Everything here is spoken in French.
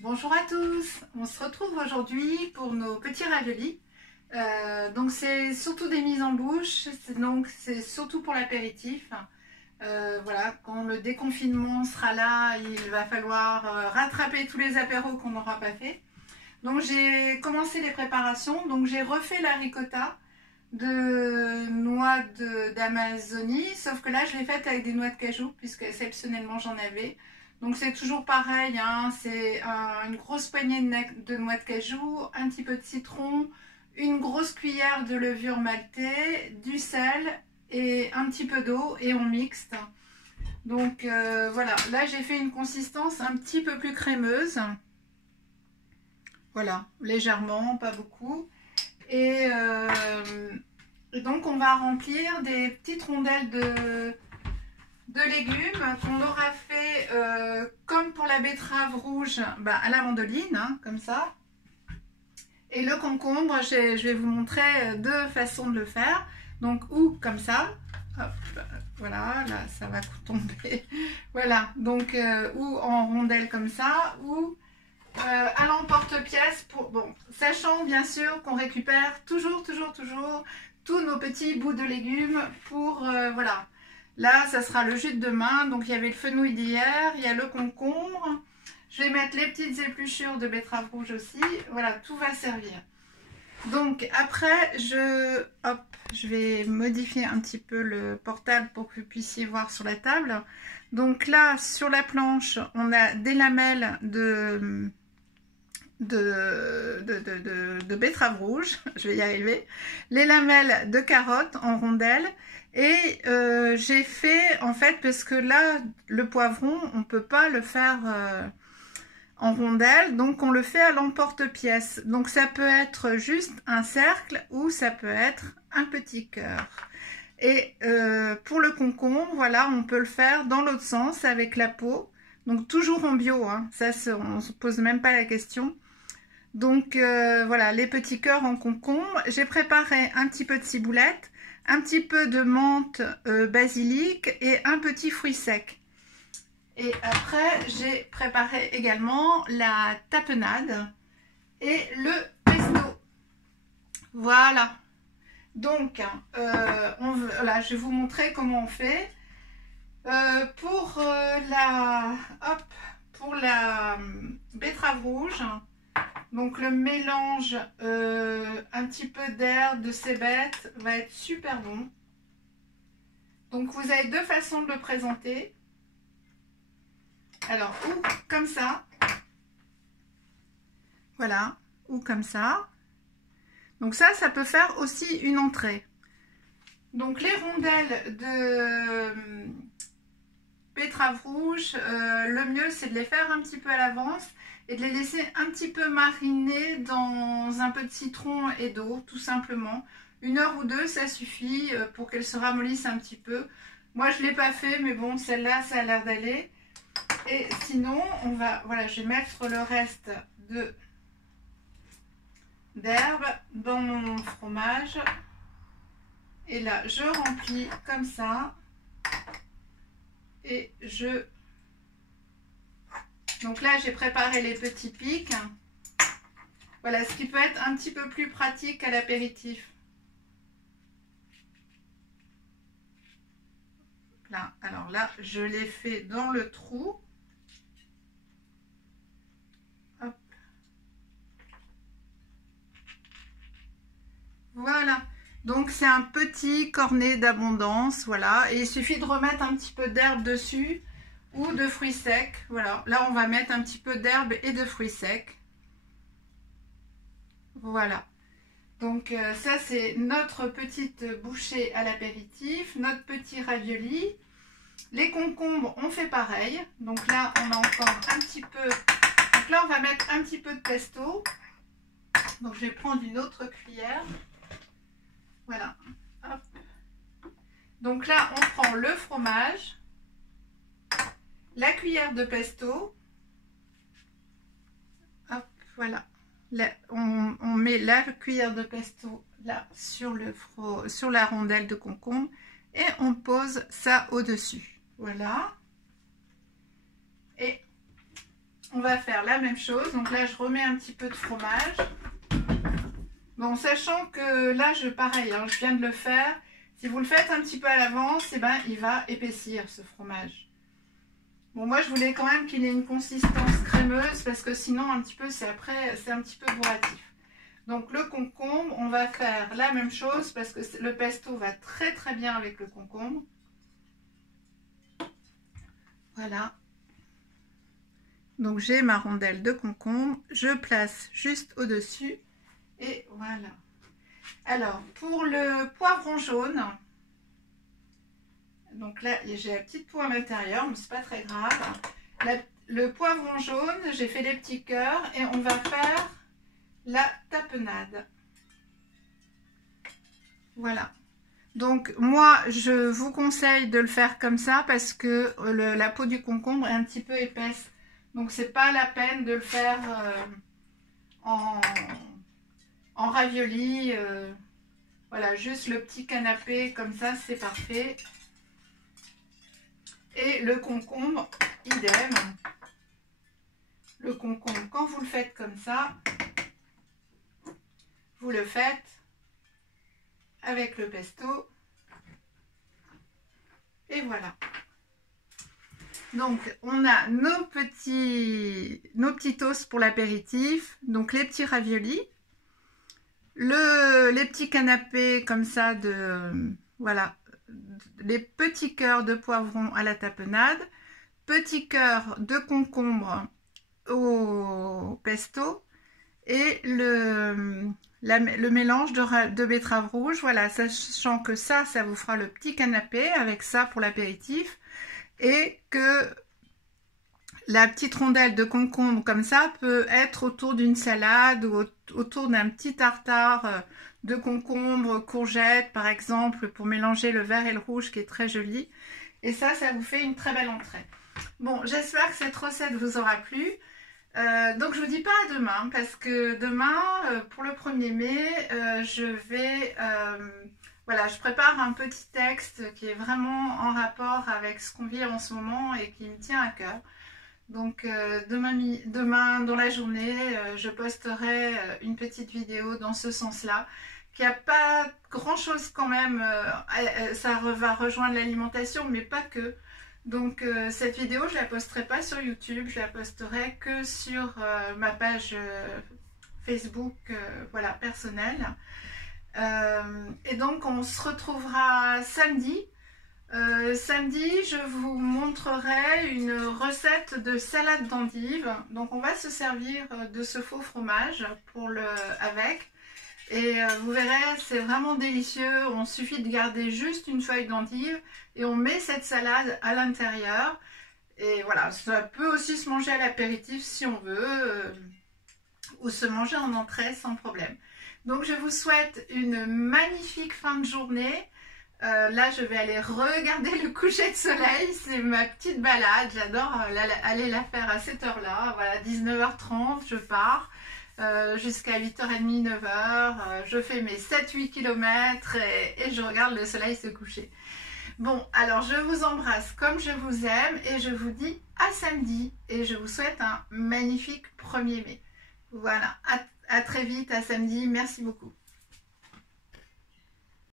Bonjour à tous, on se retrouve aujourd'hui pour nos petits raviolis. Donc c'est surtout des mises en bouche, c'est surtout pour l'apéritif. Voilà, quand le déconfinement sera là, il va falloir rattraper tous les apéros qu'on n'aura pas fait. Donc j'ai commencé les préparations, donc j'ai refait la ricotta de noix d'Amazonie, sauf que là je l'ai faite avec des noix de cajou puisque exceptionnellement j'en avais. Donc c'est toujours pareil, hein, c'est une grosse poignée de noix de cajou, un petit peu de citron, une grosse cuillère de levure maltée, du sel et un petit peu d'eau et on mixte. Donc voilà, là j'ai fait une consistance un petit peu plus crémeuse. Voilà, légèrement, pas beaucoup. Et donc on va remplir des petites rondelles de légumes qu'on aura fait comme pour la betterave rouge, à la mandoline, hein, comme ça. Et le concombre, je vais vous montrer deux façons de le faire. Donc ou comme ça, hop, voilà, là ça va tomber. Voilà, donc ou en rondelles comme ça, ou à l'emporte-pièce, bon, sachant bien sûr qu'on récupère toujours tous nos petits bouts de légumes pour, voilà. Là, ça sera le jus de demain, donc il y avait le fenouil d'hier, il y a le concombre. Je vais mettre les petites épluchures de betterave rouge aussi, voilà, tout va servir. Donc après, je vais modifier un petit peu le portable pour que vous puissiez voir sur la table. Donc là, sur la planche, on a des lamelles de betterave rouge, je vais y arriver, les lamelles de carottes en rondelles, et j'ai fait, en fait, parce que là, le poivron, on ne peut pas le faire en rondelles, donc on le fait à l'emporte-pièce. Donc ça peut être juste un cercle ou ça peut être un petit cœur. Et pour le concombre, voilà, on peut le faire dans l'autre sens avec la peau. Donc toujours en bio, hein. Ça, on ne se pose même pas la question. Donc voilà, les petits cœurs en concombre. J'ai préparé un petit peu de ciboulette, un petit peu de menthe basilic et un petit fruit sec. Et après, j'ai préparé également la tapenade et le pesto. Voilà. Donc, là, je vais vous montrer comment on fait. Pour la betterave rouge, donc le mélange un petit peu d'herbe, de cébette va être super bon. Donc vous avez deux façons de le présenter. Alors, ou comme ça. Voilà, ou comme ça. Donc ça peut faire aussi une entrée. Donc les rondelles de betterave rouge, le mieux c'est de les faire un petit peu à l'avance et de les laisser un petit peu mariner dans un peu de citron et d'eau, tout simplement. 1 heure ou 2, ça suffit pour qu'elles se ramollissent un petit peu. Moi je ne l'ai pas fait, mais bon, celle-là, ça a l'air d'aller. Et sinon, voilà, je vais mettre le reste d'herbe dans mon fromage. Et là, je remplis comme ça. Et donc là, j'ai préparé les petits pics. Voilà, ce qui peut être un petit peu plus pratique à l'apéritif. Là, alors là, je l'ai fait dans le trou. Hop. Voilà. Donc c'est un petit cornet d'abondance, voilà. Et il suffit de remettre un petit peu d'herbe dessus ou de fruits secs. Voilà. Là, on va mettre un petit peu d'herbe et de fruits secs. Voilà. Donc ça, c'est notre petite bouchée à l'apéritif, notre petit ravioli. Les concombres, on fait pareil. Donc là, on a encore un petit peu. Donc là, on va mettre un petit peu de pesto. Donc je vais prendre une autre cuillère. Voilà. Hop. Donc là, on prend le fromage, la cuillère de pesto. Hop, voilà. Là, on met la cuillère de pesto là sur la rondelle de concombre et on pose ça au-dessus. Voilà. Et on va faire la même chose. Donc là, je remets un petit peu de fromage. Bon, sachant que là, pareil, hein, je viens de le faire. Si vous le faites un petit peu à l'avance, eh ben, il va épaissir ce fromage. Bon, moi, je voulais quand même qu'il ait une consistance crémeuse parce que sinon, un petit peu, c'est un petit peu bourratif. Donc, le concombre, on va faire la même chose parce que le pesto va très très bien avec le concombre. Voilà. Donc, j'ai ma rondelle de concombre. Je place juste au-dessus. Et voilà. Alors, pour le poivron jaune, donc là, j'ai la petite peau à l'intérieur, mais c'est pas très grave. Le poivron jaune, j'ai fait des petits cœurs et on va faire la tapenade. Voilà. Donc, moi, je vous conseille de le faire comme ça parce que la peau du concombre est un petit peu épaisse. Donc, c'est pas la peine de le faire en ravioli. Voilà, juste le petit canapé comme ça, c'est parfait. Et le concombre, idem. Le concombre, quand vous le faites comme ça, vous le faites avec le pesto. Et voilà. Donc, on a nos petits toasts pour l'apéritif. Donc, les petits raviolis. Les petits canapés comme ça voilà, les petits cœurs de poivron à la tapenade, petits cœurs de concombre au pesto et le mélange de betterave rouge. Voilà, sachant que ça vous fera le petit canapé avec ça pour l'apéritif et que la petite rondelle de concombre comme ça peut être autour d'une salade ou autour d'un petit tartare de concombre, courgettes par exemple, pour mélanger le vert et le rouge qui est très joli. Et ça vous fait une très belle entrée. Bon, j'espère que cette recette vous aura plu. Donc je vous dis pas à demain parce que demain, pour le 1er mai, voilà, je prépare un petit texte qui est vraiment en rapport avec ce qu'on vit en ce moment et qui me tient à cœur. Donc demain dans la journée, je posterai une petite vidéo dans ce sens-là, qui n'a pas grand-chose quand même, ça va rejoindre l'alimentation, mais pas que. Donc cette vidéo, je ne la posterai pas sur YouTube, je la posterai que sur ma page Facebook, voilà, personnelle. Et donc on se retrouvera samedi. Samedi, je vous montrerai une recette de salade d'endives. Donc on va se servir de ce faux fromage avec. Et vous verrez, c'est vraiment délicieux. On suffit de garder juste une feuille d'endive et on met cette salade à l'intérieur. Et voilà, ça peut aussi se manger à l'apéritif si on veut, ou se manger en entrée sans problème. Donc je vous souhaite une magnifique fin de journée. Là, je vais aller regarder le coucher de soleil. C'est ma petite balade. J'adore aller la faire à cette heure-là. Voilà, 19h30, je pars jusqu'à 8h30, 9h. Je fais mes 7-8 km et je regarde le soleil se coucher. Bon, alors je vous embrasse comme je vous aime et je vous dis à samedi. Et je vous souhaite un magnifique 1er mai. Voilà, à très vite, à samedi. Merci beaucoup.